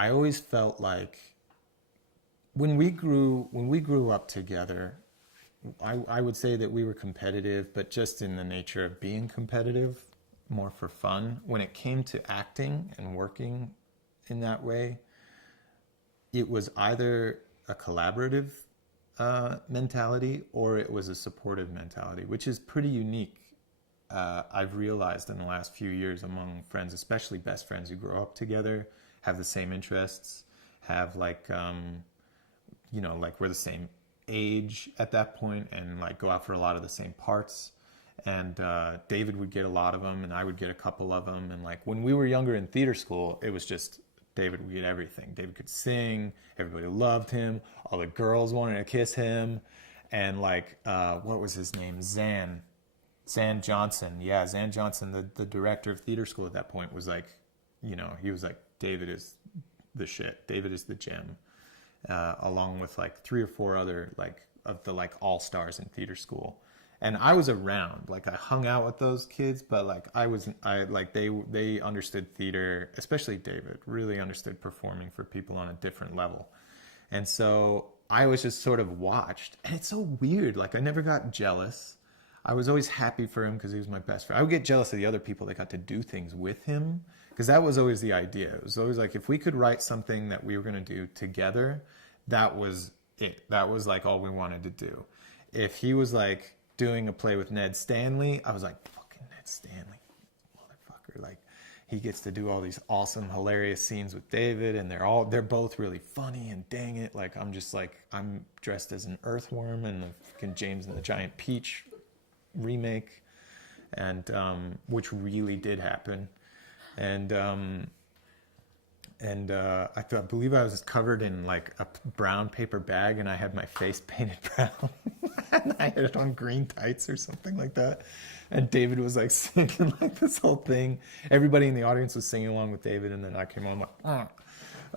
I always felt like when we grew up together, I would say that we were competitive, but just in the nature of being competitive, more for fun. When it came to acting and working in that way, it was either a collaborative mentality or it was a supportive mentality, which is pretty unique. I've realized in the last few years among friends, especially best friends who grow up together, have the same interests, have like, like we're the same age at that point and like go out for a lot of the same parts. And David would get a lot of them and I would get a couple of them. And like when we were younger in theater school, it was just David would get everything. David could sing. Everybody loved him. All the girls wanted to kiss him. And like, what was his name? Zan Johnson. Yeah, Zan Johnson, the director of theater school at that point was like, he was like, David is the shit. David is the gem. Along with like 3 or 4 other like of the like all-stars in theater school. And I was around, like I hung out with those kids, but like they understood theater, especially David, really understood performing for people on a different level. And so I was just sort of watched, and it's so weird. Like I never got jealous. I was always happy for him because he was my best friend. I would get jealous of the other people that got to do things with him because that was always the idea. It was always like if we could write something that we were going to do together, that was it. That was like all we wanted to do. If he was like doing a play with Ned Stanley, I was like, fucking Ned Stanley, motherfucker. Like he gets to do all these awesome, hilarious scenes with David and they're both really funny and dang it. Like I'm just like, I'm dressed as an earthworm in the fucking James and the Giant Peach remake, and which really did happen. And I believe I was covered in like a brown paper bag and I had my face painted brown and I had it on green tights or something like that. And David was like singing like this whole thing. Everybody in the audience was singing along with David, and then I came on like,